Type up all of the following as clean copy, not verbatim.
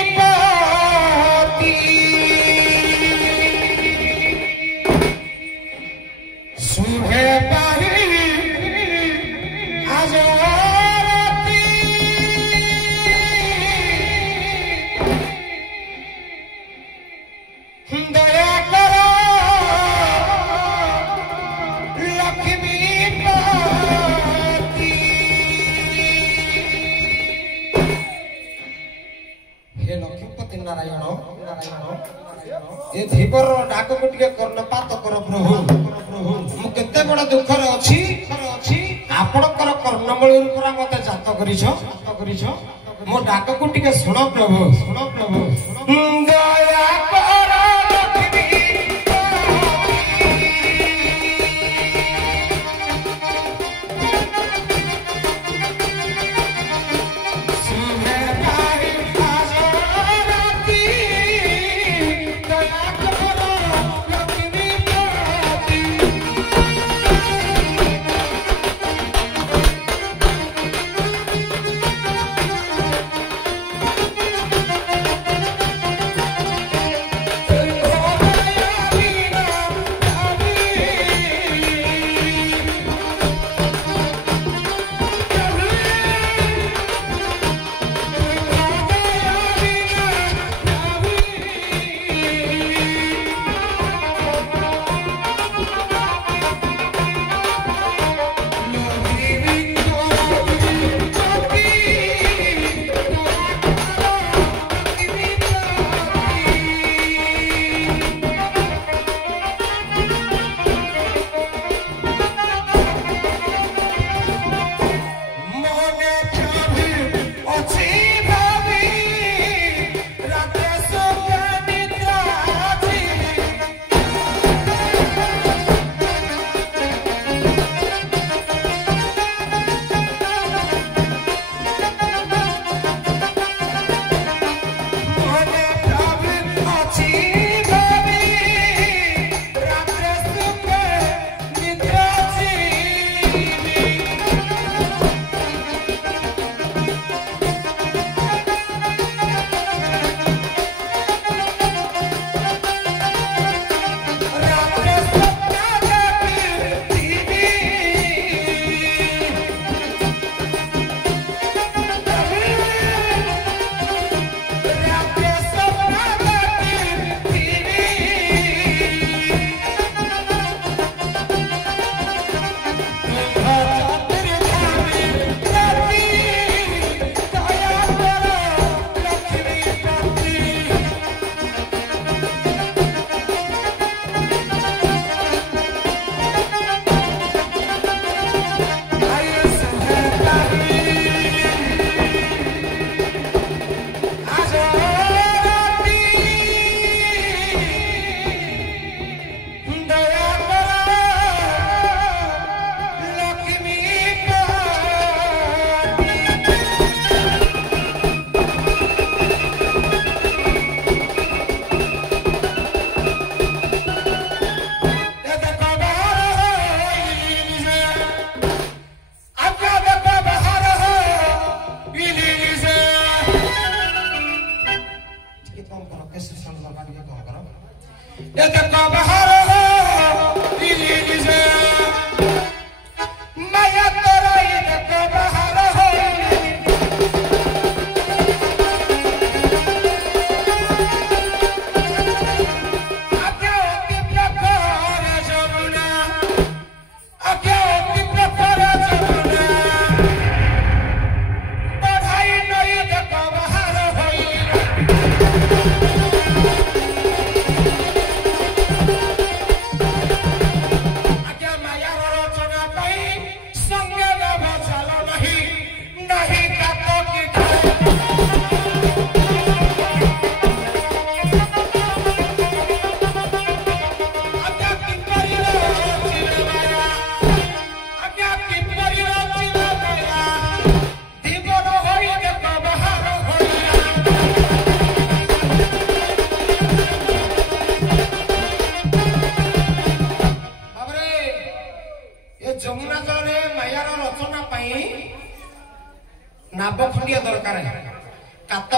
लक्ष्मीपति सुहे पाही आज राती दया करो लक्ष्मीपति हे लक्ष्मीपति नारायण ए धीवर डाक को टिके कर्णपात कर प्रभु मु केते बड़ दुख रे अछि आपणकर कर्णमूल रूपरा मते जात करिछो मो डाक को टिके सुन प्रभु दया कर लक्ष्मी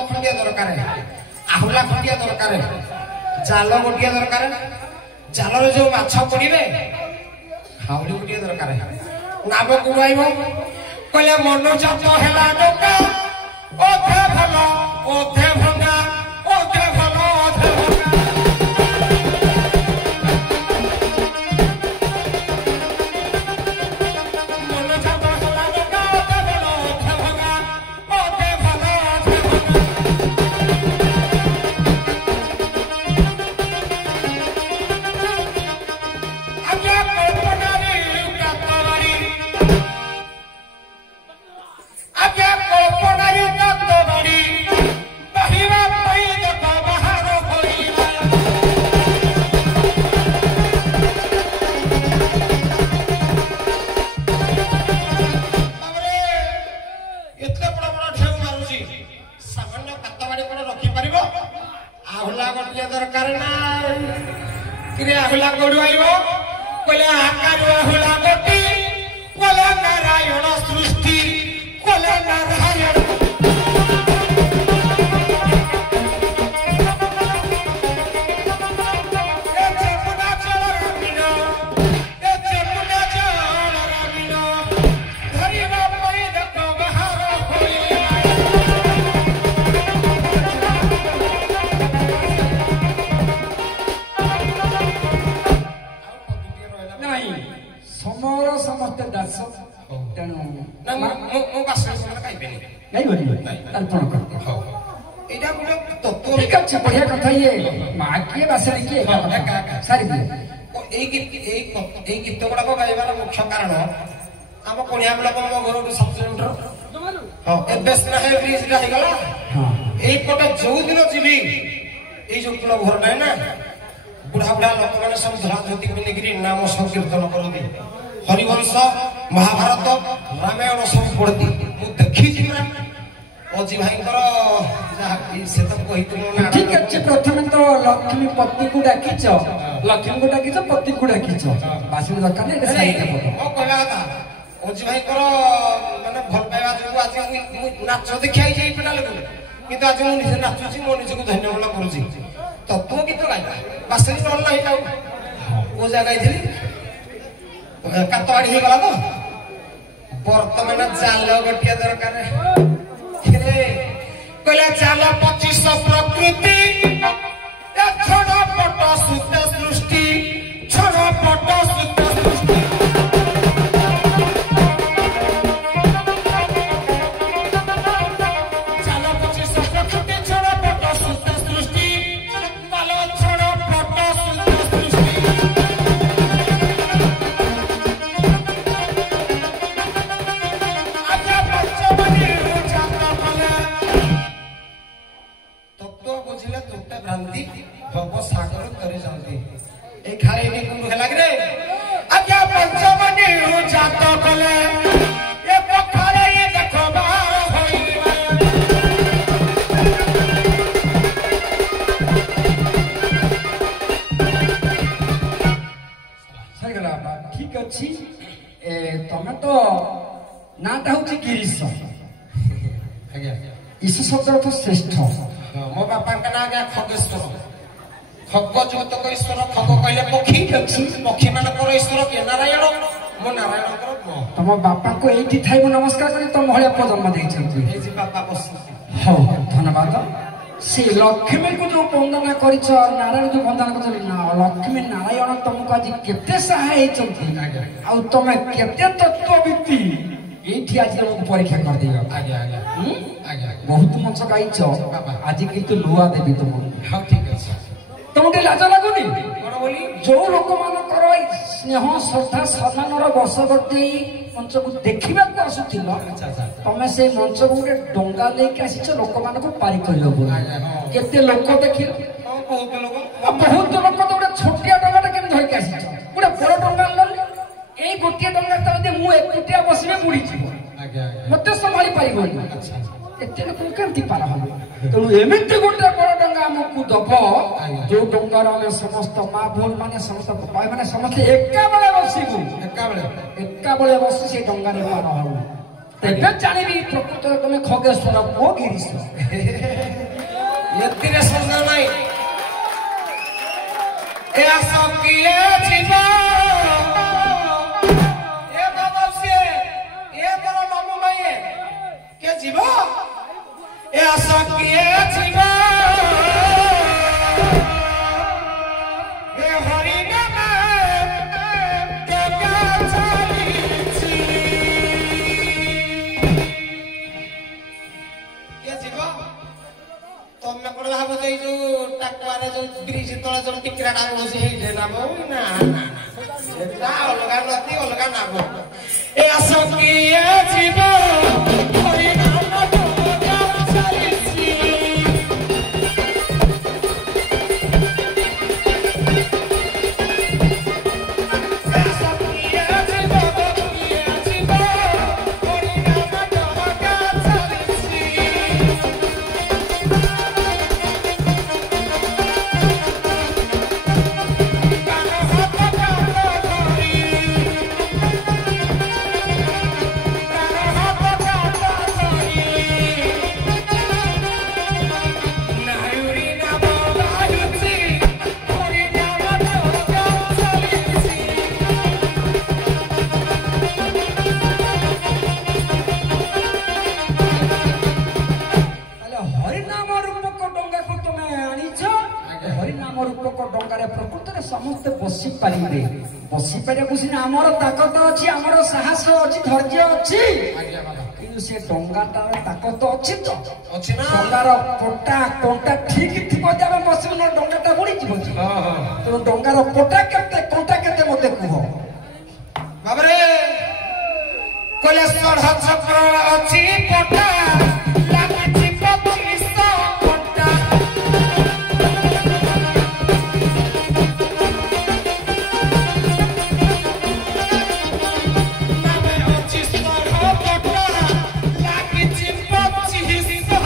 ଖଣ୍ଡିଆ ଦରକାର ଆହୁଲା ଖଣ୍ଡିଆ ଦରକାର ଜାଲ ଗୋଟିଏ ଦରକାର ଜାଲରେ ଯୋଉ ମାଛ ପଡିବେ ହାଉଳି ଗୋଟିଏ ଦରକାର ନାବ କୁଆଇବ କହିଲେ ମନୋଜାତ ହେଲା ଡକା ଅଧେ ଭଲ ଅଧେ ଭଙ୍ଗା ଅଧେ ଭଲ ଅଧେ ଭଙ୍ଗା ମନୋଜାତ ହେଲା ଡକା ଅଧେ ଭଲ ଅଧେ ଭଙ୍ଗା ଅଧେ ଭଲ ଅଧେ ଭଙ୍ଗା ଆଜ୍ଞା କଳ୍ପନାରେ କାତବାରୀ ଆଜ୍ଞା କଳ୍ପନାରେ କାତବାରୀ ବାହିବା ପାଇଁ ଦେଖ ବାହାର ହୋଇଲା ତାପରେ ଏତେ ବଡ ବଡ ଢେଉ ମାରୁଛି ସାମାନ୍ୟ କାତବାରୀ କଣ ରଖିପାରିବ ଆହୁଲା ଗୋଟିଏ ଦରକାର ନା କିରେ ଆହୁଲା କୋଉଠୁ ଆଇବ କହିଲେ ଆକାରୁ ଆହୁଲା ଗୋଟି କହିଲେ ନାରାୟଣ ସୃଷ୍ଟି କହିଲେ ନାରାୟଣ ଏ ଯମୁନା ଜଳ ରାମିଣ ଏ ଯମୁନା ଜଳ ରାମିଣ ଧରିବା ପାଇଁ ଦେଖ ବାହାର ହୋଇଲା ନାଇଁ ସମର ସମସ୍ତେ ଦାସ ତେଣୁ ନା ମୁଁ ବାସନ ସମୟରେ ଖାଇବେନି ଗାଇବନି ଅର୍ପଣ କରିଦିଅ ହଉ ଏଇଟା ଗୋଟେ ତତ୍ତ୍ୱ ଠିକ ଅଛି ବଢିଆ କଥା ଇଏ ମା କିଏ ବାସରେ କିଏ ସାରିଦିଏ ଏଇ ଗୀତ ଗୁଡାକ ଗାଇବାର ମୁଖ୍ୟ କାରଣ ଆମ କୁଣିଆ ଗୁଡାକ ମୋ ଘରଠୁ 7 କିଲୋମିଟର ହଁ ଏବେ ସିନା ବ୍ରିଜଟା ହେଇଗଲା ହଁ ଏଇପଟେ ଯୋଉ ଦିନ ଯିବି ଏଇ ଯୋଉ କ୍ଲବ ଘର ନାହିଁ ନା ବୁଢା ବୁଢା ଲୋକମାନେ ସବୁ ଧଳା ଧୋତି ପିନ୍ଧିକିରି ନାମ ସଂକୀର୍ତ୍ତନ କରନ୍ତି ହରିବଂଶ ମହାଭାରତ ରାମାୟଣ ସବୁ ପଢନ୍ତି ମୁଁ ଦେଖିଛି ନା ଅଜି ଭାଇଙ୍କର ଯାହା ସେ ତ କହିଥିଲ ନା ଠିକ ଅଛି ପ୍ରଥମେ ତ ଲକ୍ଷ୍ମୀ ପତିକୁ ଡାକିଛ ଲକ୍ଷ୍ମୀକୁ ଡାକିଛ ପତିକୁ ଡାକିଛ ବାସିବ ଦରକାର ନାହିଁ ଏଇଟା ସାହିତ୍ୟ ପଦ ମୋ କହିବା କଥା ଅଜି ଭାଇଙ୍କର ମାନେ ଭଲ ପାଇବା ଯୋଗୁଁ ଆଜି ମୁଁ ନାଚ ଦେଖିବା ଯାଇ ପିଲା ଲୋକ କିନ୍ତୁ ଆଜି ମୁଁ ନିଜେ ନାଚୁଛି ମୋ ନିଜକୁ ଧନ୍ୟ ମନେ କରୁଛି ତତ୍ତ୍ୱ ଗୀତ ଗାଇବା ବାସନି ନହେଲେ ନାହିଁ ଆଉ କୋଉ ଜାଗା ଗାଇଥିଲି କାତବାଡି ହେଇଗଲା ତ ବର୍ତ୍ତମାନ ଜାଲ ଗୋଟିଏ ଦରକାର କହିଲେ ଚାଲ 25 ପ୍ରକୃତି ଛଣ ପଟ ସୂତ ସୃଷ୍ଟି ଛଣ ପଟ ସୂତ ସୃଷ୍ଟି ଚାଲ 25 ପ୍ରକୃତି ଛଣ ପଟ ସୂତ ସୃଷ୍ଟି ଚାଲ ଛଣ ପଟ ସୂତ ସୃଷ୍ଟି ଆଜ୍ଞା ପଞ୍ଚମୀ ଜାତ କଲେ ତତ୍ତ୍ୱ ବୁଝିଲେ ତୁଟେ ଭ୍ରାନ୍ତି ଭବ ସାଗର ତରି ଯାନ୍ତି এই ଖାଲି নি କୋଉ ହେଲା କି ରେ ଆଜ୍ଞା ପଞ୍ଚମୀ ଜାତ କଲେ ଏ ପଖାରେ ଏ ଦେଖ ବାହାର ହୋଇଲା ସରିଗଲା ଠିକ ଅଛି ତମେ ତ ନାଁଟା ହଉଛି ଗିରିଶ ଆଜ୍ଞା ଈଶ ଶବ୍ଦ ଅର୍ଥ ଶ୍ରେଷ୍ଠ ମୋ ବାପାଙ୍କ ନାଁ ଆଜ୍ଞା ଖଗେଶ୍ୱର ଖଗ ଯୁକ୍ତକ ଈଶ୍ୱର ଖଗ କହିଲେ ପକ୍ଷୀ ପକ୍ଷୀ ମାନଙ୍କର ଈଶ୍ୱର କିଏ ନାରାୟଣ ମୋ ନାରାୟଣଙ୍କର ପୁଅ ତମ ବାପାଙ୍କୁ ଏଇଠି ଥାଇ ମୁଁ ନମସ୍କାର କରି ତମ ଭଳିଆ ପୁଅ ଜନ୍ମ ଦେଇଛନ୍ତି ହେଇଛି ବାପା ବସୁଛନ୍ତି ହଉ ଧନ୍ୟବାଦ ସେ ଲକ୍ଷ୍ମୀଙ୍କୁ ଯୋଉ ବନ୍ଦନା କରିଛ ନାରାୟଣ ଯୋଉ ବନ୍ଦନା କରିଛ ଲକ୍ଷ୍ମୀ ନାରାୟଣ ତମକୁ ଆଜି କେତେ ସାହା ହେଇଛନ୍ତି ଆଉ ତମେ କେତେ ତତ୍ତ୍ୱବିତ୍ତି ଏଇଠି ଆଜି ତମକୁ ପରୀକ୍ଷା କରିଦେବ ଆଜ୍ଞା ଆଜ୍ଞା ଆଜ୍ଞା ବହୁତ ମଞ୍ଚ ଗାଇଛ ଆଜି କିନ୍ତୁ ନୂଆ ଦେବି ତୁମକୁ ହଁ ଠିକ ଅଛି ତମକୁ ଟିକେ ଲାଜ ଲାଗୁନି କଣ ବୋଲି ଯୋଉ ଲୋକମାନଙ୍କର ସ୍ନେହ ଶ୍ରଦ୍ଧା ସମ୍ମାନର ବଶବର୍ତ୍ତୀ ମଞ୍ଚକୁ ଦେଖିବାକୁ ଆସୁଥିଲ ତମେ ସେଇ ମଞ୍ଚକୁ ଗୋଟେ ଡଙ୍ଗା ନେଇକି ଆସିଛ ଲୋକମାନଙ୍କୁ ପାରି କରିବ ବୋଲି କେତେ ଲୋକ ଦେଖିଲ ବହୁତ ଲୋକ ବହୁତ ଲୋକ ତ ଗୋଟେ ଛୋଟିଆ ଡଙ୍ଗାଟା କେମିତି ଧରିକି ଆସିଛ ଗୋଟେ ବଡ ଡଙ୍ଗା ଆଣିଲ ଏଇ ଗୋଟିଏ ଡଙ୍ଗା ତ ଯଦି ମୁଁ ଏକୁଟିଆ ବସିବି ବୁଡିଯିବ ମତେ ସମ୍ଭାଳି ପାରିବନି ଏତେ ଲୋକ କେମିତି ପାର ହବ ତେଣୁ ଏମିତି ଗୋଟେ ବଡ ଡଙ୍ଗା ଆମକୁ ଦବ ଯୋଉ ଡଙ୍ଗାର ଆମେ ସମସ୍ତ ମା ଭଉଣୀ ମାନେ ସମସ୍ତ ଭାଇ ମାନେ ସମସ୍ତେ ଏକା ବେଳେ ବସିବୁ ଏକା ବେଳେ ବସି ସେଇ ଡଙ୍ଗାରେ ପାର ହବୁ ତେବେ ଜାଣିବି ପ୍ରକୃତରେ ତମେ ଖଗେଶ୍ୱର ପୁଅ ଗିରିଶ। ଏଥିରେ ସନ୍ଦେହ ନାହିଁ। ଏ ଆସ କିଏ ଯିବ ଏ ବାବା ସିଏ ଏ ତୋର ମାମୁ ଭାଇ କିଏ ଯିବ ଏ ଆସ କିଏ ଯିବ ଏ ହରି ନାମ ଟକା ଚାଲିଛି କିଏ ଯିବ ତମେ କଣ ଭାବୁଛ ଏଇ ଯୋଉ ଟାକୁଆରେ ଯୋଉ ବ୍ରିଜ ତଳେ ଯୋଉ ଟିକିରା ଟା ବସି ହେଇছে ନାମ ନା ନା ସେଟା ଅଲଗା ନଦୀ ଅଲଗା ନାମ ଏ ଆସ କିଏ ଯିବ ହରି ନାମ ଟକା ଚାଲିଛି ଏ ଆସ କିଏ ଯିବ ହରି ନାମ ଟକା ଚାଲିଛି ସମସ୍ତେ ବସି ପାରିବେ ବସି ପାରିବାକୁ ସିନା ଆମର ତାକତ ଅଛି ଆମର ସାହସ ଅଛି ଧୈର୍ଯ୍ୟ ଅଛି କିନ୍ତୁ ସେ ଡଙ୍ଗାଟାର ତାକତ ଅଛି ତ ଅଛି ନା ଡଙ୍ଗାର ପଟା କଣ୍ଟା ଠିକ ଥିବ ଯେ ଆମେ ବସିବୁ ନା ଡଙ୍ଗାଟା ବୁଡ଼ିଯିବ ତେଣୁ ଡଙ୍ଗାର ପଟା କେତେ କଣ୍ଟା କେତେ ମତେ କୁହ ବାବରେ କହିଲେ ଷଢ଼ ଚକ୍ର ଅଛି ପଟା ଲାଗୁଛି 2500 କଣ୍ଟା ନାମେ ଅଛି ଷଢ଼ ପଟା ଲାଗିଛି 2500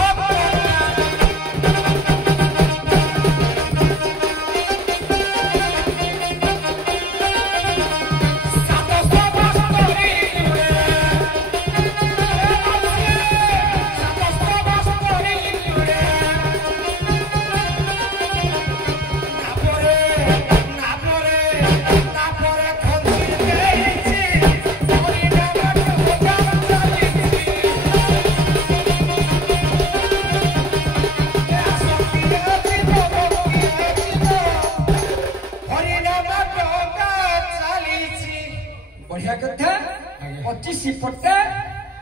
ବଢିଆ କଥା 25 ପଟା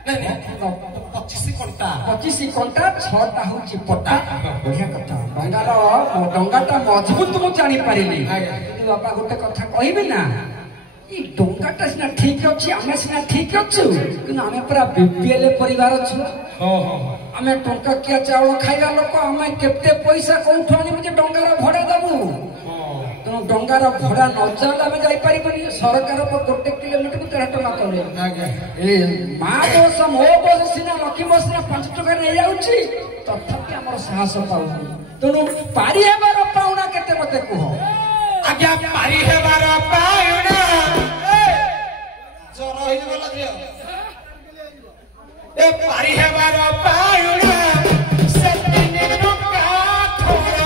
25 କଣ୍ଟା 25 କଣ୍ଟା 6ଟା ହଉଛି ପଟା ବଢିଆ କଥା ଡଙ୍ଗାଟା ମଜବୁତ ମୁଁ ଜାଣିପାରିଲି କିନ୍ତୁ ବାପା ଗୋଟେ କଥା କହିବି ନା ଏଇ ଡଙ୍ଗାଟା ସିନା ଠିକ ଅଛି ଆମେ ସିନା ଠିକ ଅଛୁ କିନ୍ତୁ ଆମେ ପୁରା ବିପିଏଲ ପରିବାର ଅଛୁ ଆମେ ଟଙ୍କାକିଆ ଚାଉଳ ଖାଇବା ଲୋକ ଆମେ କେତେ ପଇସା କୋଉଠୁ ଆଣିବୁ ଯେ ଡଙ୍ଗାର ଭଡା ଦବୁ ତେଣୁ ଡଙ୍ଗାର ଭଡା ନ ଚାଲେ ଆମେ ଯାଇପାରିବୁନି ସରକାର 1 କିଲୋମିଟରକୁ 13 ଟଙ୍କା କଲେ ଏ ମା ବସ ମୋ ବସ ସିନା ଲକ୍ଷ୍ମୀ ବସ ସିନା 5 ଟଙ୍କା ନେଇଯାଉଛି ତଥାପି ଆମର ସାହସ ପାଉନି ତେଣୁ ପାରି ହେବାର ପାଉଣା କେତେ ମତେ କୁହ ଆଜ୍ଞା ପାରି ହେବାର ପାଉଣା ଜର ହେଇଗଲା ଝିଅ ଏ ପାରି ହେବାର ପାଉଣା ସେତିକି ଟଙ୍କା ଥୋର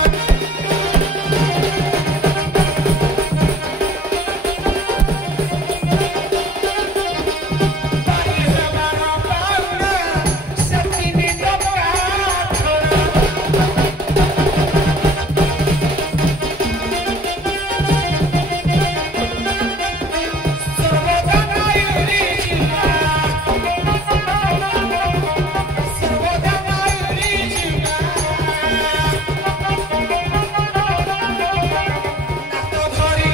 ପାରି ହେବାର ପାଉଣା ସେତିକି ଟଙ୍କା ଥୋର ସର୍ବଦା ନାୟରି ଯିବା ସର୍ବଦା ନାୟରି ଯିବା କାତ ଧରି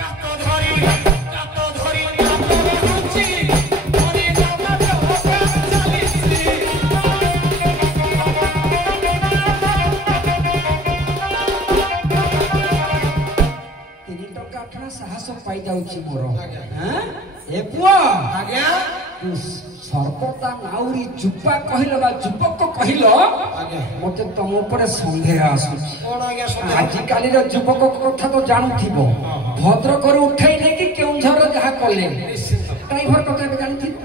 କାତ ରହୁଛି ହରି ନାମ ଟକା ଚାଲିଛି 3 ଟଙ୍କା ଆଠଣା ସାହସ ପାଇଯାଉଛି ମୋର ଏ ପୁଅ ଆଜ୍ଞା ତୁ ସର୍ବଦା ନାଉରି ଯୁବା କହିଲ ବା ଯୁବକ କହିଲ ଆଜ୍ଞା ମତେ ତମ ଉପରେ ସନ୍ଦେହ ଆସୁଛି କଣ ଆଜ୍ଞା ସନ୍ଦେହ ଆଜିକାଲିର ଯୁବକ କଥା ତ ଜାଣୁଥିବ ଭଦ୍ରକରୁ ଉଠେଇ ନେଇକି କେଉଁଝର ଯାହା କଲେ ନିଶ୍ଚିତ ଡ୍ରାଇଭର କଥା ଏବେ ଜାଣିଥିବ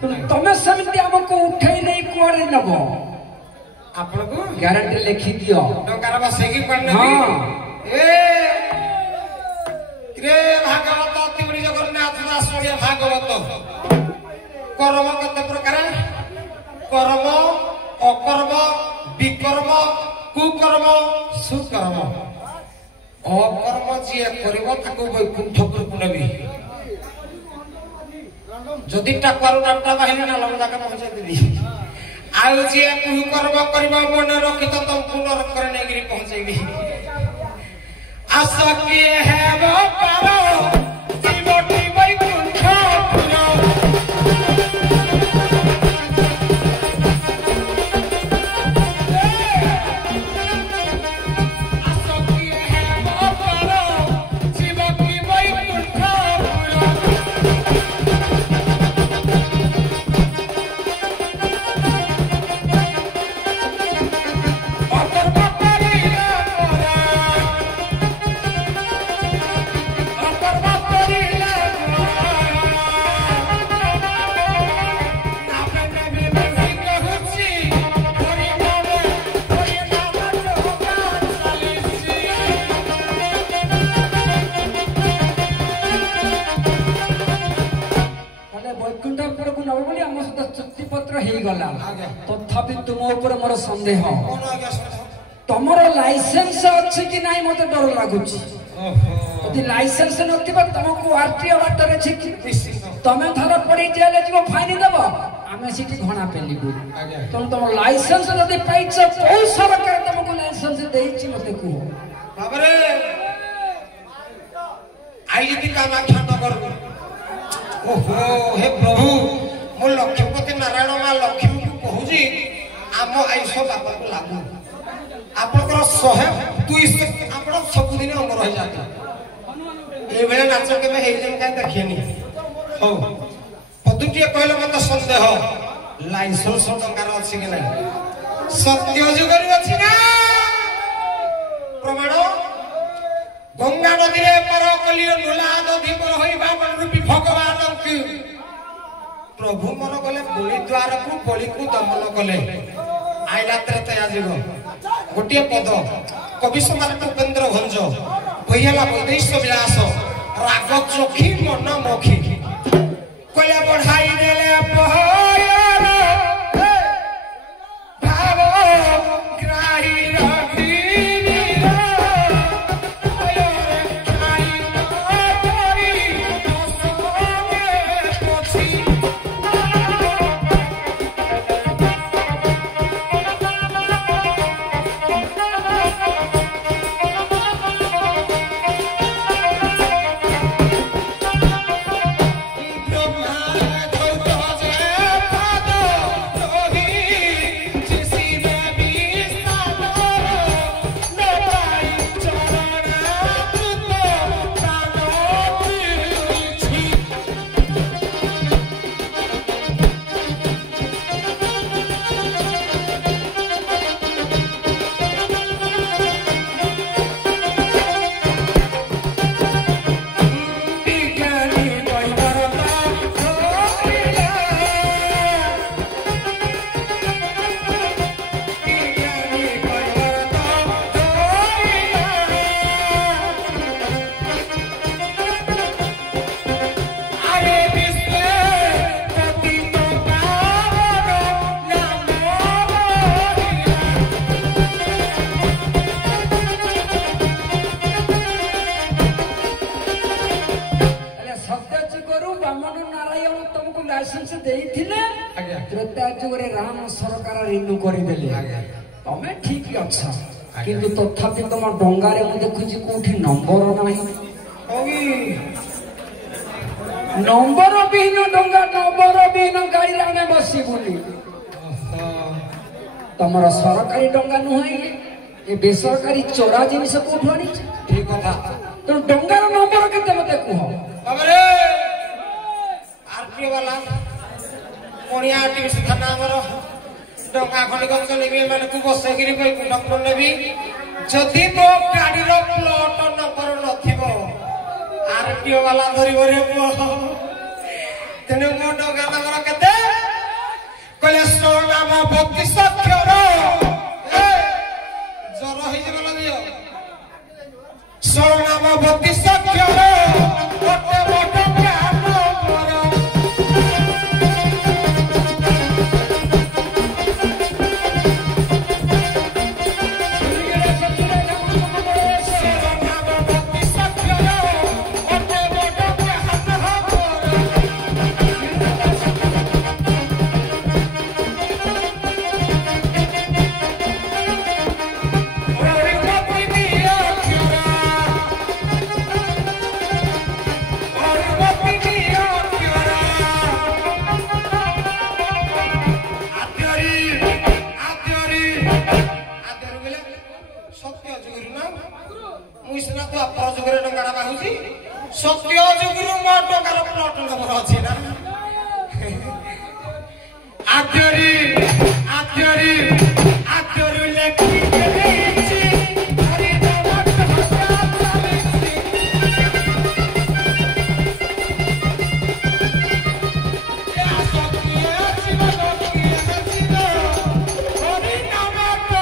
ତମେ ସେମିତି ଆମକୁ ଉଠେଇ ନେଇ କୁଆଡେ ନବ ଆପଣଙ୍କୁ ଗ୍ୟାରେଣ୍ଟି ଲେଖି ଦିଅ ଡଙ୍ଗାରେ ବସେଇକି କୁଆଡେ ହଁ रे भागवत तिवड़ी जगन्नाथ दास ओडिया भागवत कर्म कते प्रकार कर्म अकर्म विकर्म कुकर्म सुकर्म अकर्म जी करिवो ताको वैकुंठपुर नेबी जदि टाकवारु टाटा बाहिर ना लम जाके पहुंचे दीदी आउ जी कुकर्म करिवो मन रखित तुमको नरक करे नेगिरी पहुंचेगी आशा किए है वो पारो जीवटी वैकुंठ पुरो आशा किए है वो पारो जीवटी वैकुंठ पुरो तथापि तुम ऊपर मोर संदेह तमर लाइसेंस अच्छी कि नहीं मत डर लगुच यदि लाइसेंस नथिबा तुमको आरटीओ बाटर अछि कि तमे धर पड़ी जेल जीव फाइन देब आमे सिटी घणा पेलिबु तुम लाइसेंस यदि पाइछ को सरकार तुमको लाइसेंस देछि मते को बाबरे आई यदि कामाख्या नगर ओहो हे प्रभु मो लक्ष्मीपति नारायण मा लक्ष्मी को कहूजी आम आयुष बाबा को लागू आपनकर 100 आपण सब दिन अमर हो जाते ए बेले नाच के में हे दिन का देखिनी हो पदुटिए कहले मत संदेह लाइसेंस टंकार अछि कि नहीं सत्य जुगरी अछि ना प्रमाण गंगा नदी रे पर कलियो नुला नदी पर होई बाबन रूपी भगवान की प्रभु मन गले बलि द्वार को बलि को दमन कले आइला त्रेतया जुग गोटे पद कवि सम्राट उपेंद्र भंज भैयाला वैदेश विलास राग चोखी मन मखी कले बढ़ाई देले पहायर भाव ग्राही रखी राम सरकार रिन्यू करदेले तमें ठीक अच्छा किंतु तथापि तुम डंगारे मु देखुची कोठी नंबर नाही नंबर विहीन डंगा नंबर विहीन गाड़ी आमे बसी बोली तमर सरकारी डंगा नुहे ए बेसरकारी चोरा जिनिस कोठु आनी ठीक कथा तो डंगार नंबर केते मते कुह बाबरे आरटीओ वाला कोनिया टीवी थाना हमर डंगा खंडी गछ नेबी माने को बसेगिरी कोई डॉक्टर नेबी जदि मो गाड़ी रो प्लॉट नंबर नथिबो आरटीओ वाला धरिबो रे तेने मो डंगा नंबर केते କହିଲେ ନାମ 32 ଅକ୍ଷର ଜର ହେଇଛି ଗଲା ଦିଅ ନାମ 32 ଅକ୍ଷର ଗୋଟେ ବଡ଼ ଜ୍ଞାନ ମୋର सत्य जुगुरु मो टंकार प्लॉट नंबर अछि ना आद्यरी आद्यरी आद्यरी लेखि देछि हरि दमक हसा चालिछि या सत्य जीवन की हसिनो हरि दमक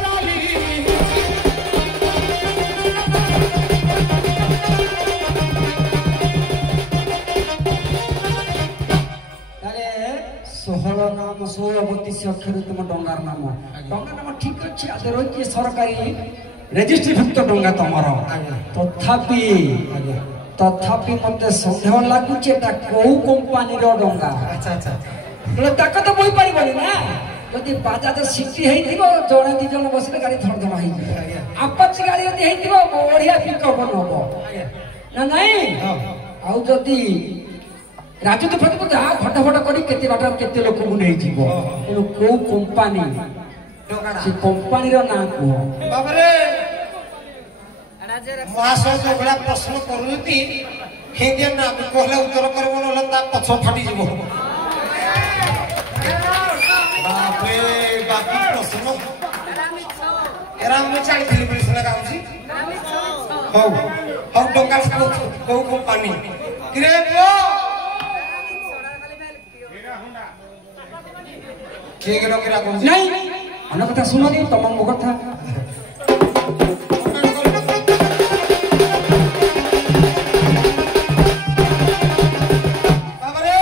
चालिछि षोहल नाम 16 अक्षर तुम डंगार नाम ठीक अच्छे आदर रही सरकारी रेजिस्ट्रीभुक्त डंगा तुमर तथापि तथापि मत सन्देह लगुच कौ कंपानी डंगा ताक तो बोई पार ना जदि बाजाज सिटी जड़े दी जन बस गाड़ी धड़धड़ आपाची गाड़ी बढ़िया पिकअप नब ना नाई आदि राजद प्रतिपद घट घट कर केते लोक को नहीं जीवो एनु को कंपनी से कंपनी रो ना को बाबरे महाशय जो बड़ा प्रश्न करूती हिंदी ना कहले उत्तर करबो न ता पछ फाटी जीवो बापरे बाकी प्रश्न एरा हम चाहि थिली प्रश्न गाउची हो हो डंगा को कंपनी किरे को नहीं अन कथा सुनो नी तुम मो कथा बाबरे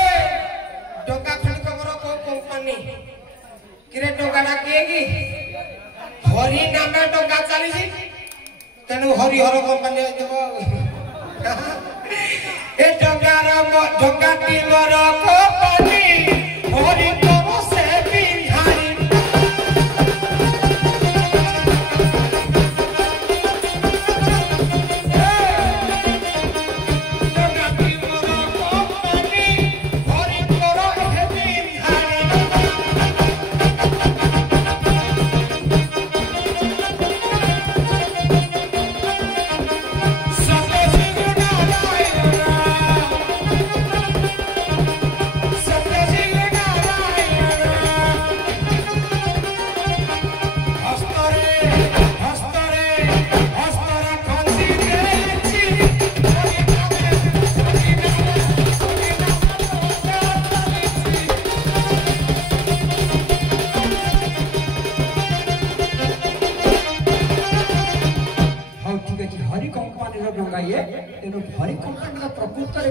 डोका खंड खबर को कंपनी किरे डोकाटा किए की हरि नामे डोका चली छी तेनु हरि हर कंपनी देबो ए डोकार डोका टी मोर कंपनी हरि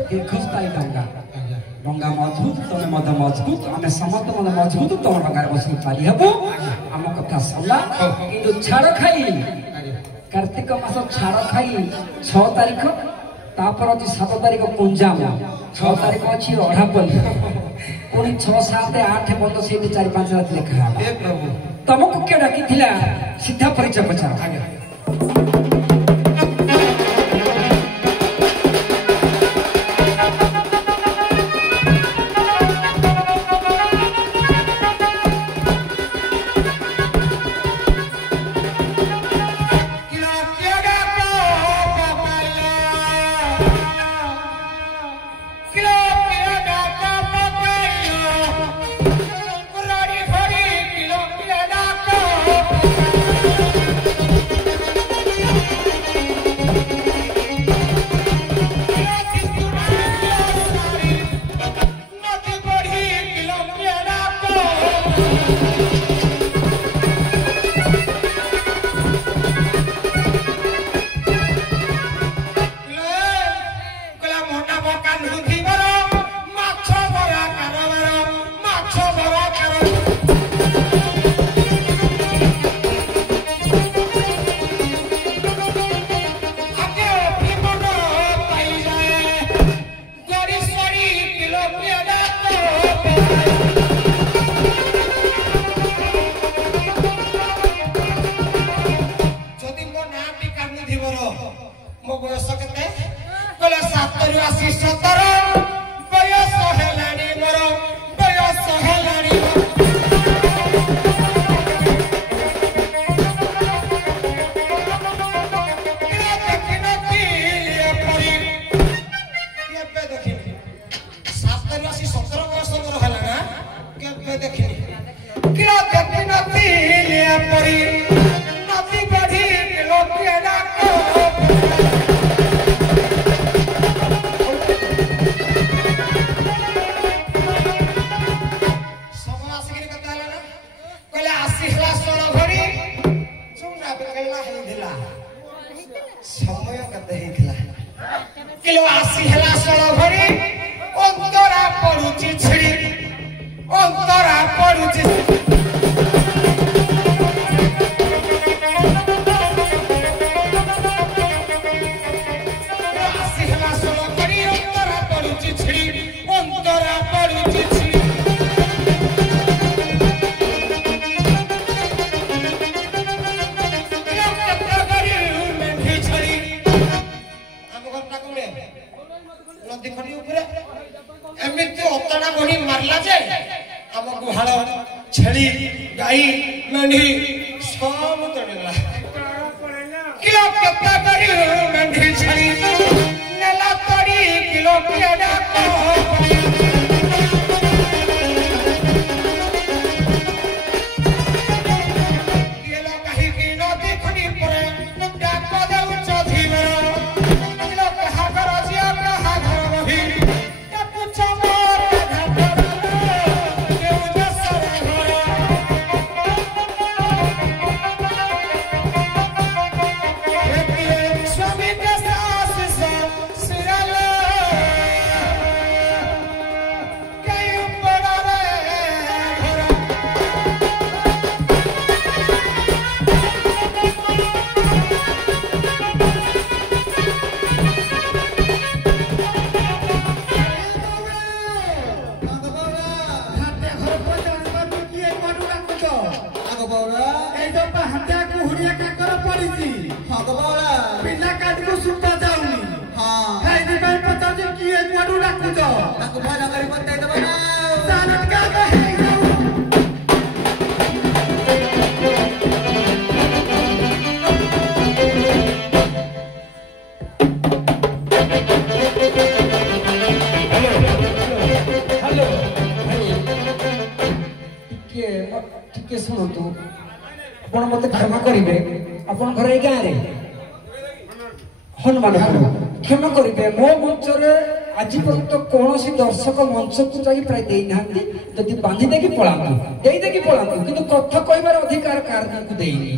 दीर्घस्थायी डंगा डंगा मजबूत तुम मत मजबूत आम समस्त मन मजबूत तुम डंगार बस पाली हेबू आम कथा सरला किंतु छाड़ खाई कार्तिक मास छाड़ खाई 6 तारिख तापर अछि 7 तारिख कुंजाम 6 तारिख अछि अढ़ापल्ली पुणी 6 7 8 बंद से 4 5 रात लेखा हे प्रभु तुमको के डाकी थिला सीधा परिचय पछा ମୋ ବୟସ କେତେ କହିଲା 7 ରୁ ଆସି 17 ବୟସ ହେଲାଣି ମୋର ବୟସ ହେଲାଣି देखिनी किला देखी नती ले परी नती बढ़ी लोकेड़ा को सब आसिकिन कथा हला ना कहले आसी हला सोल घड़ी सुना बेकला हे दिला समय कते हेखला किलो आसी हला सोल घड़ी अंतरा पडुची छिड़ी अंतरा पडुची आसी हला सोल घड़ी अंतरा पडुची छिड़ी अंतरा पडुची छिड़ी नदी खड़ी ऊपर एमिति अतड़ा बही मारला जे हम गुहाल छेली गाई मेंढी सब तड़ला किलो केता करी मेंढी छेली नेला तड़ी किलो केडा को केला कही की नदी खड़ी परे डाक देउ चधी मेरो किलो कहा कर जिया कहा घर रही शुणु आप मत क्षमा करेंगे अपन घर ए गाँव हनुमानपुर क्षमा करेंगे मो मंच आज पर्यंत कौन दर्शक मंच को जाई प्राय देना जदि बांधी देकी पलांतु देकी पलांतु किंतु कथा कहबार अधिकार कारण को देनी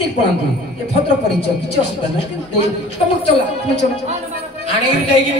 दे पलांतु ये भद्र परिचय किसी असुविधा ना तुम चला तुम चला आने जाइए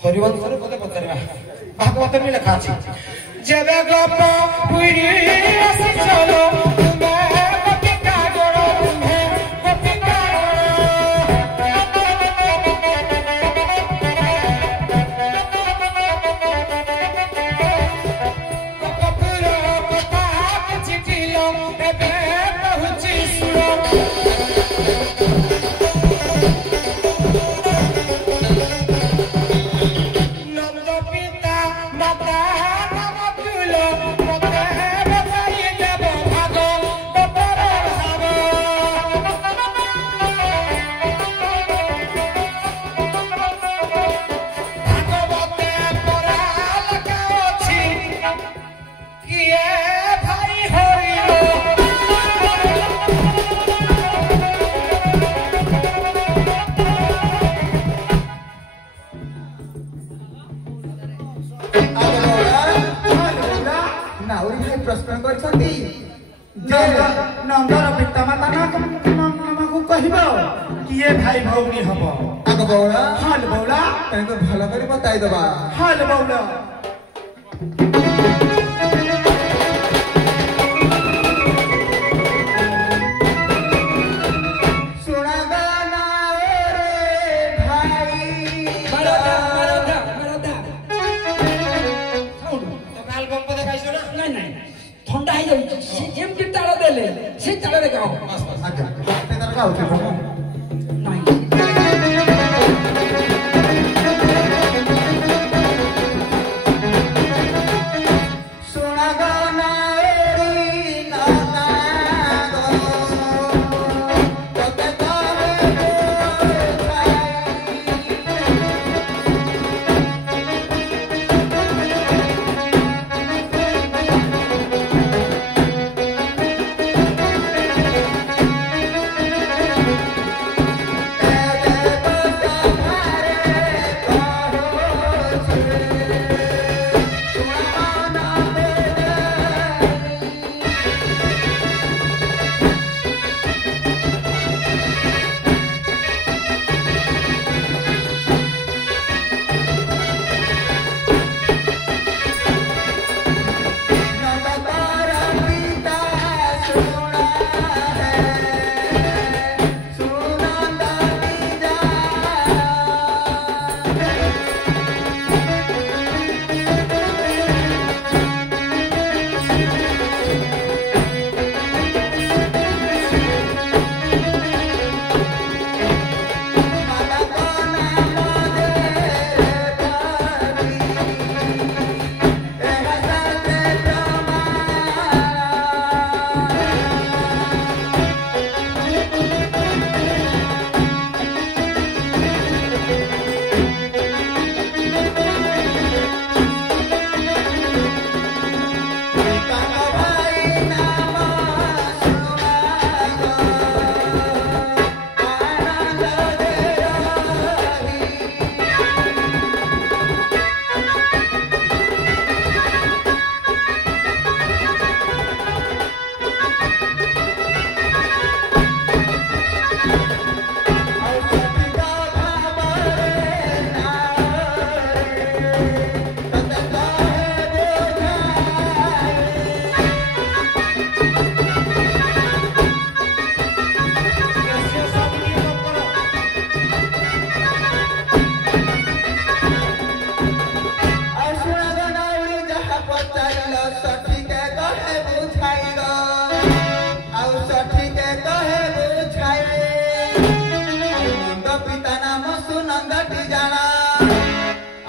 হরিবংশরে পদে পচারিবা ভাগবতের বি লেখা আছে যেবে গপ পুরি আসি চলো তুমি গোপিকা গড় তুমি গোপিকা গপুর কথা চিঠিল এবে পহুঁচি সুর Mata, mata, mata, mata, ଯଦି ନନ୍ଦର ପିତାମାତା ନାମକୁ କହିବ କିଏ ଭାଇ ଭଉଣୀ ହବ ଆଗ ବଉଳା ହଲ ବଉଳା ତାଙ୍କୁ ଭଲ କରି ବତାଇ ଦବା ହଲ ବଉଳା ଥଣ୍ଡା ହେଇଯାଉଛି ସେ ଯେମିତି ତାଳ ଦେଲେ ସେ ତାଳରେ ଗାଅ ଆଜ୍ଞା ତାର ଗାଉଛି ନାଇଁ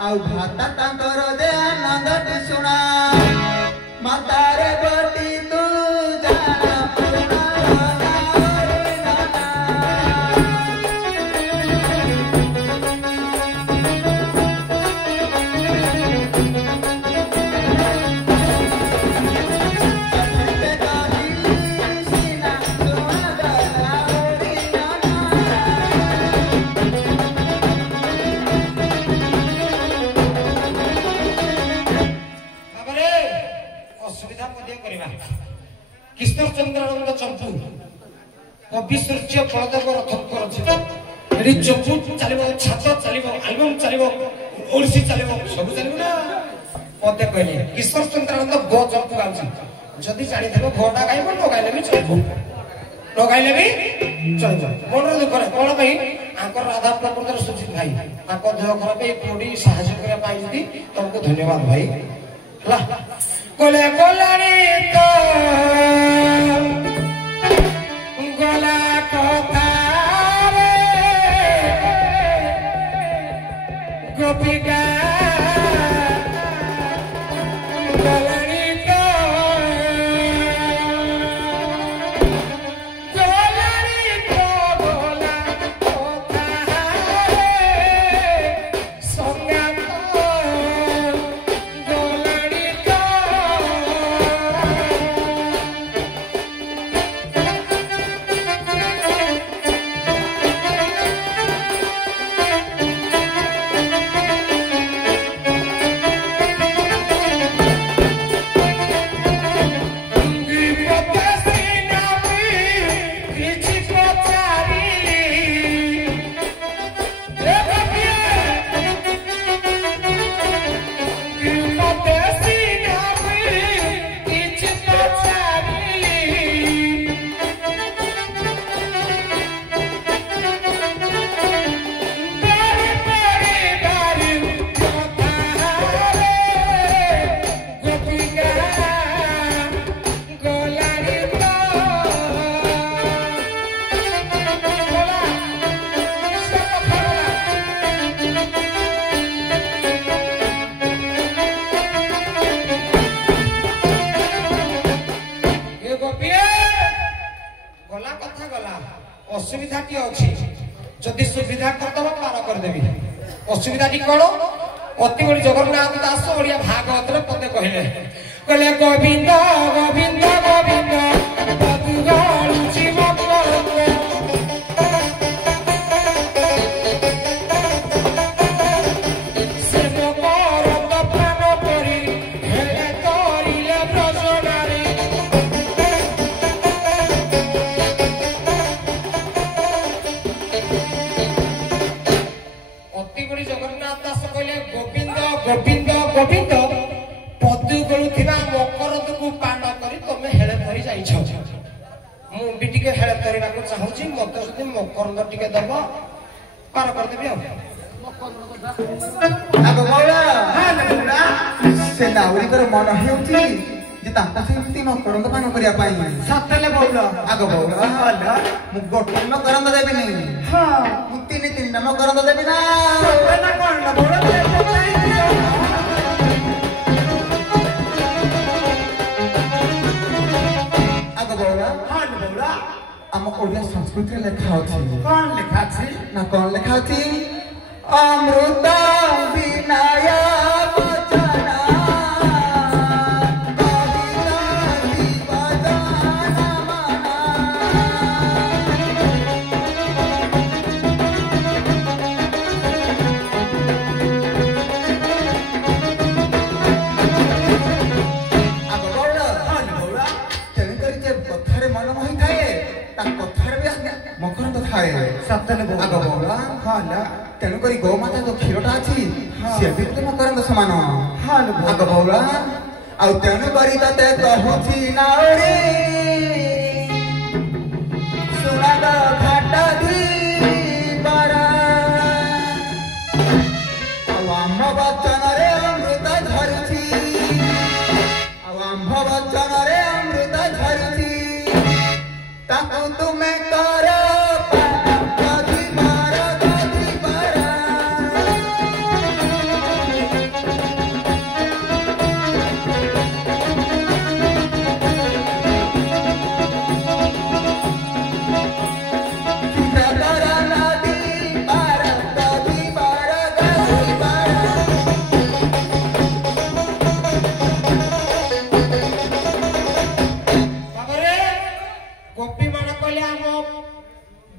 ଆଉ ଭାତା ତାଙ୍କର ଦେ ଆନନ୍ଦଟି ଶୁଣା ମାତାରେ ଗୋଟି ତୁ ଜାଣା কৃষ্ণচন্দ্রানন্দ চম্পু কবি সূর্য বলদেব রথঙ্কর ছিল এটি চম্পু চালিব ছাত্র চালিব আলবম চালিব ওড়িশি চালিব সবু চালিব না মতে কইলে কৃষ্ণচন্দ্রানন্দ গ চম্পু গাউছি যদি জানিথিব ঘটা গাইব নগাইলে বি চলিব নগাইলে বি চলিব মনর দুঃখরে কোন পাই আঙ্কর রাধা প্রকৃতর সুজিত ভাই তাଙ୍କ দেহ ଖରାପ এই କୋଡି ସାହାଯ୍ୟ କରିବା ପାଇଁ ଯଦି ତମକୁ ଧନ୍ୟବାଦ ଭାଇ ହେଲା কোলে কোলারে তো গলা কথারে গোপিকা কোলারে তো কোলারে তো গলা কথারে সঙ্গা তো কোলারে তো ଅସୁବିଧାଟି ଅଛି ଯଦି ସୁବିଧା କରିଦେବ ପାର କରିଦେବି ଅସୁବିଧାଟି କଣ ଅତି ବଡ଼ି ଜଗନ୍ନାଥ ଦାସ ଓଡ଼ିଆ ଭାଗବତରେ ପଦେ କହିଲେ ଗୋବିନ୍ଦ ଗୋବିନ୍ଦ ଗୋବିନ୍ଦ ପଦୁ ଗଳୁଛି ଗୋବିନ୍ଦ ଗୋବିନ୍ଦ ପଦୁ ଗଳୁଥିବା ମକରନ୍ଦକୁ ପାନ କରି ତମେ ହେଳେ ଧରି ଯାଇଛ ମୁଁ ବି ଟିକେ ହେଳେ ଧରିବାକୁ ଚାହୁଁଛି ମତେ ଯଦି ମକରନ୍ଦ ଟିକେ ଦବ ପାର କରିଦେବି ଆଉ ସେ ନାଉରିଙ୍କର ମନ ହେଉଛି ଯେ ତାଙ୍କ ସେମିତି ମକରନ୍ଦ ପାନ କରିବା ପାଇଁ ସତେଲେ ବଉଳ ଆଗ ବଉଳ ମୁଁ ଗୋଟେ ମକରନ୍ଦ ଦେବିନି ମୁଁ ତିନି ମକରନ୍ଦ ଦେବି ନା ଆମ ଓଡ଼ିଆ ସଂସ୍କୃତିରେ ଲେଖା ଅଛି କଣ ଲେଖା ଅଛି ନା କଣ ଲେଖା ଅଛି ଅମୃତ ବିନାୟ ବଚନ କବିତା ଦିବଦନ ମନ ଆଗ ବଉଳ ତେଣୁକରି ଯେ କଥାରେ ମନ ମୋହିଥାଏ ତା କଥାରେ ବି ମକରନ୍ଦ ଥାଏ ସତେଲେ ଆଗ ବଉଳ ହଁ ତେଣୁକରି ଗୋମାତା ଯୋଉ କ୍ଷୀରଟା ଅଛି ସିଏ ବି ତ ମକରନ୍ଦ ସମାନ ଆଗ ବଉଳ ଆଉ ତେଣୁକରି ତତେ କହୁଛି ନାଉରି ସୁନାଦ ଘାଟ ଧୀବର ଆଉ ଆମ୍ଭ ବଚନରେ ଅମୃତ ଝରୁଛି ଆଉ ଆମ୍ଭ ବଚନରେ ଅମୃତ ଝରୁଛି ତାକୁ ତୁମେ କର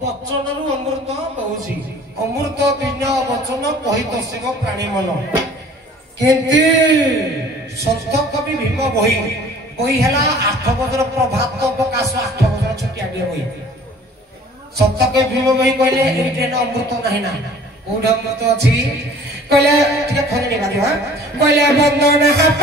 ବଚନରୁ ଅମୃତ ବହୁଛି ଅମୃତ ବିନା ବଚନ କହିତ ଶିବ ପ୍ରାଣୀ ମନ କିନ୍ତୁ ସନ୍ଥ କବି ଭୀମ ବହି ବହି ହେଲା 8 ବଜର ପ୍ରଭାତ ପ୍ରକାଶ 8 ବଜର ଛୋଟିଆଟିଏ ବହି ସନ୍ଥ କବି ଭୀମ ବହି କହିଲେ ଏଇଠି ଅମୃତ ନାହିଁ ନା କୋଉଠି ଅମୃତ ଅଛି କହିଲେ ଟିକେ ଖଞ୍ଜଣି ବାଜିବା କହିଲେ ବନ୍ଦନ ହାତ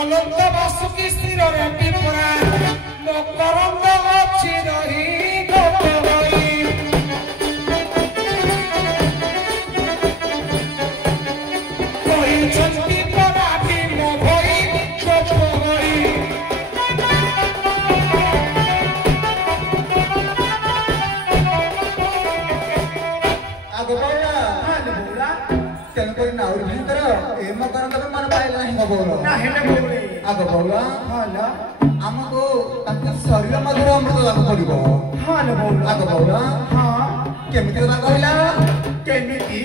ଅନନ୍ତ ବାସୁକି ସ୍ଥିରରେ ପିପରା ମକରନ୍ଦ ଅଛି ରହି କହିଛନ୍ତି ପରା ଭୀମ ଭଇ ଆଗ ବଉଳ ତେଣୁକରି ନାଉରି ଭାଇଙ୍କର ଏ ମକରନ୍ଦ ମନ ପାଇଲା ନାହିଁ ବଉଳ ନା ହେଲେ ବଉଳେ ଆଗ ବଉଳ ହଁ ଆମକୁ ତାଙ୍କ ଶରୀର ମଧ୍ୟରେ ଅମୃତ ଦେବାକୁ ପଡିବ। ହଁ ଲୋ ବଉଳ। ଆଗ ବଉଳ ହଁ କେମିତି କଥା କହିଲା? କେମିତି?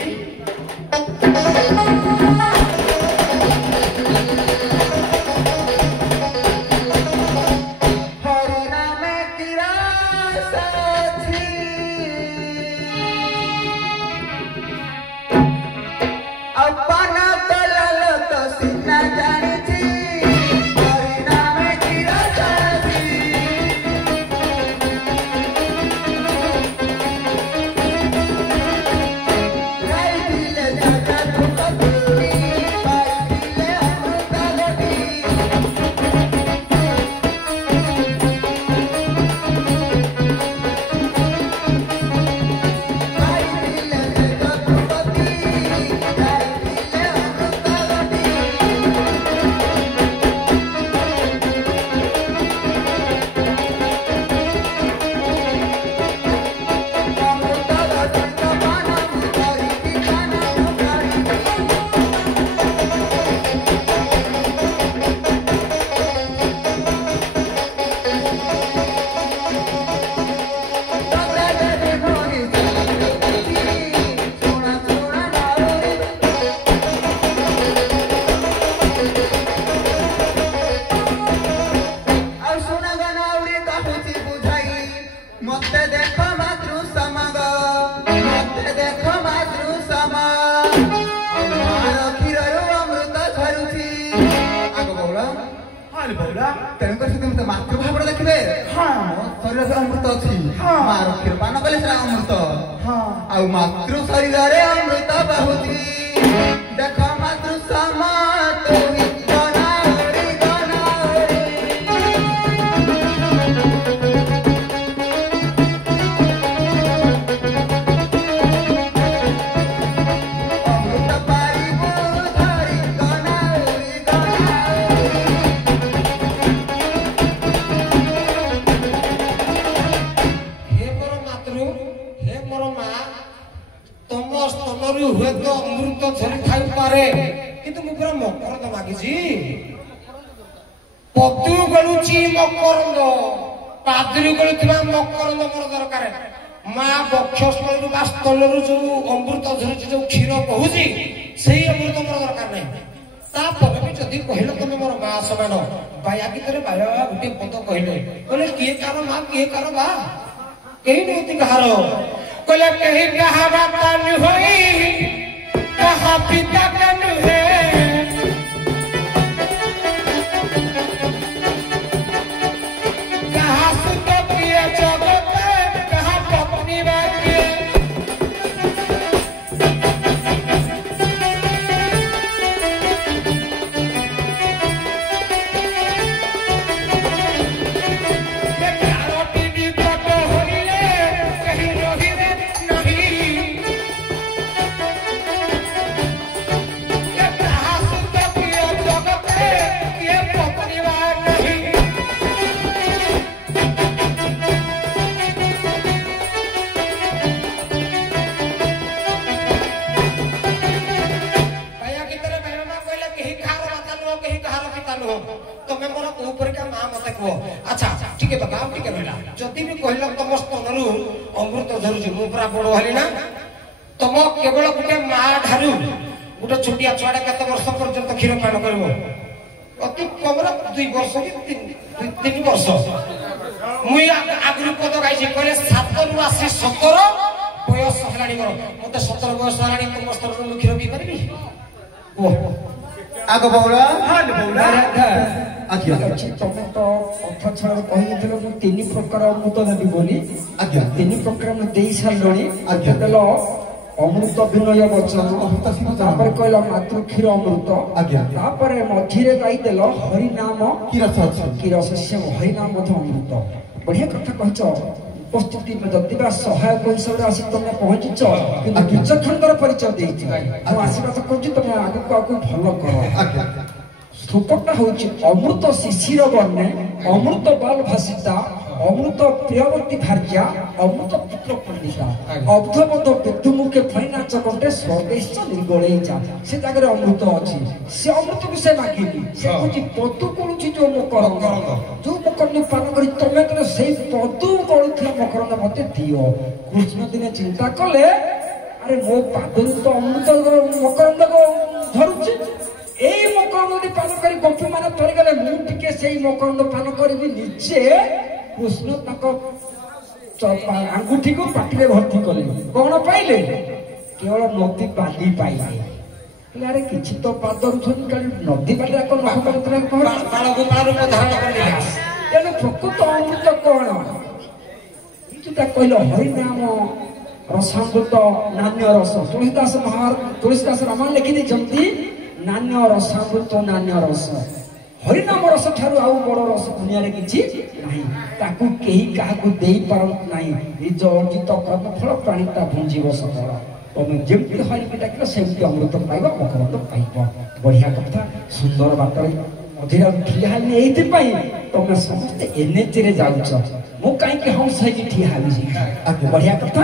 ତେଣୁକରି ସେମିତି ମାତୃଭାବରେ ଦେଖିବେ। ଶରୀରରେ ଅମୃତ ଅଛି, ମାର କ୍ଷୀର ପାନ କଲେ ସେଟା ଅମୃତ। ଆଉ ମାତୃ ଶରୀରରେ ଅମୃତ ବହୁଛି। ଦେଖ ମାତୃ ସମାତ ହୁଏତ ଅମୃତ ଝରି ଖାଇପାରେ, କିନ୍ତୁ ମୁଁ ପୁରା ମକରନ୍ଦ ମାଗିଛି। ପଦୁ ଗଳୁଛି ମକରନ୍ଦ, ପାଦରୁ ଗଳୁଥିବା ମକରନ୍ଦ ମୋର ଦରକାର। ମା ବକ୍ଷସ୍ଥଳରୁ ବା ସ୍ଥଳରୁ ଯୋଉ ଅମୃତ ଝରୁଛି, ଯୋଉ କ୍ଷୀର ବହୁଛି, ସେଇ ଅମୃତ ମୋର ଦରକାର ନାହିଁ। ତାପରେ ବି ଯଦି କହିଲ ତମେ ମୋର ମା ସମାନ, ବାୟା ଗୀତରେ ବାୟା ଗୋଟେ ପଦ କହିଲେ, କହିଲେ କିଏ କାହାର ମା କିଏ କାହାର ବା, କେହି ନୁହନ୍ତି କାହାର। କହିଲେ କେହି କାହା ବାପା ନୁହଇ, କାହା ପିତା କା ନୁହେଁ, କାହା ସୁତ କିଏ ଜଗତେ, କାହା ପତ୍ନୀ ବା କିଏ। ତମେ ମୋର କୋଉ ପରିକା ମା ମତେ କୁହ। ଆଚ୍ଛା ଟିକେ ବାବା ଆଉ ଟିକେ ରହିଲା, ଯଦି ବି କହିଲ ତମ ସ୍ତନରୁ ଅମୃତ ଝରୁଛି, ମୁଁ ପୁରା ବଡ ହେଲି ନା। ତମ କେବଳ ଗୋଟେ ମା ଠାରୁ ଗୋଟେ ଛୋଟିଆ ଛୁଆଟା କେତେ ବର୍ଷ ପର୍ଯ୍ୟନ୍ତ କ୍ଷୀର ପାନ କରିବ? ଅତି କମରେ 2 ବର୍ଷ କି 3 ବର୍ଷ। ମୁଁ ଆଗରୁ ପଦ ଗାଇଛି, କହିଲେ 7ରୁ ଆସି 17 ବୟସ ହେଲାଣି ମୋର। ମତେ 17 ବୟସ ହେଲାଣି, ତମ ସ୍ତନରୁ ମୁଁ କ୍ଷୀର ପିଇ ପାରିବି? କୁହ। ଆଗ ବଉଳା ତମେ ତ ଅର୍ଥ ଛାଡ଼ କହିଦେଲ ମୁଁ 3 ପ୍ରକାର ଅମୃତ ଦେବି ବୋଲି। 3 ପ୍ରକାର ମୁଁ ଦେଇ ସାରିଲଣି। ଦେଲ ଅମୃତ ବିନୟ ବଚନ, ତାପରେ କହିଲ ମାତୃ କ୍ଷୀର ଅମୃତ, ତାପରେ ମଝିରେ ଗାଇଦେଲ ହରିନାମ କ୍ଷୀରଶସ୍ୟ, ହରିନାମ ମଧ୍ୟ ଅମୃତ। ବଢିଆ କଥା କହିଛ। ଉପସ୍ଥିତି ଯଦି ବା ସହାୟକ ହିସାବରେ ଆସି ତମେ ପହଞ୍ଚିଛ, କିନ୍ତୁ ବିଚକ୍ଷଣତାର ପରିଚୟ ଦେଇଛ। ମୁଁ ଆଶୀର୍ବାଦ କରୁଛି ତମେ ଆଗକୁ ଆଗକୁ ଭଲ କର। स्तूपटा होची अमृत शिशिर वर्णे अमृत बाल भाषिता अमृत प्रियवती भार्या अमृत पुत्र पंडिता अब्धबद्ध विद्युमुखे फैना चकटे स्वदेश निर्गोले जा से जगह अमृत अच्छी से अमृत को से मागिनी से कुछ पदु करुची जो मकरंद जो मकरंद पान करी तमे तो से पदु करुथला मकरंद मते दियो कृष्ण दिने चिंता कले अरे मो पादु तो अमृत मकरंद को धरुची এই মকরন্দ পান করি গোপী মানে ধরে গেলে মু টিকে সেই মকরন্দ পান করিবি নিচে কৃষ্ণ তাক আঙ্গুঠিকে পাটিরে ভর্তি কলে কোন পাইলে কেবল নদী বালি পাইলে আরে কিছু তো পাদর ধরি কালি নদী বালি আক নহ করতরা কোন তালগু পারু ধান করলে তেনে প্রকৃত অমৃত কোন কিছুটা কইল হরি নাম রসামৃত নান্য রস তুলসীদাস রামায়ণ লিখি দিয়েছেন नान्य रसामृत नान्य रस हरिनाम रस ठारू आउ बड़ रस दुनिया रे किछि नाही ताकू केही काहाकू देई पारत नाही निज अर्जित कर्मफल प्राणीता भुंजीव सकल तमे जेमति हरि डाकिलो सेमति अमृत पाइबा मकरंद पाइबा बढ़िया कथा सुंदर बातरे अधीरा ठिया हाली एथि पई तमे समस्त एनएच रे जाउछ मु काई के हम सही ठिया हाली बढ़िया कथा।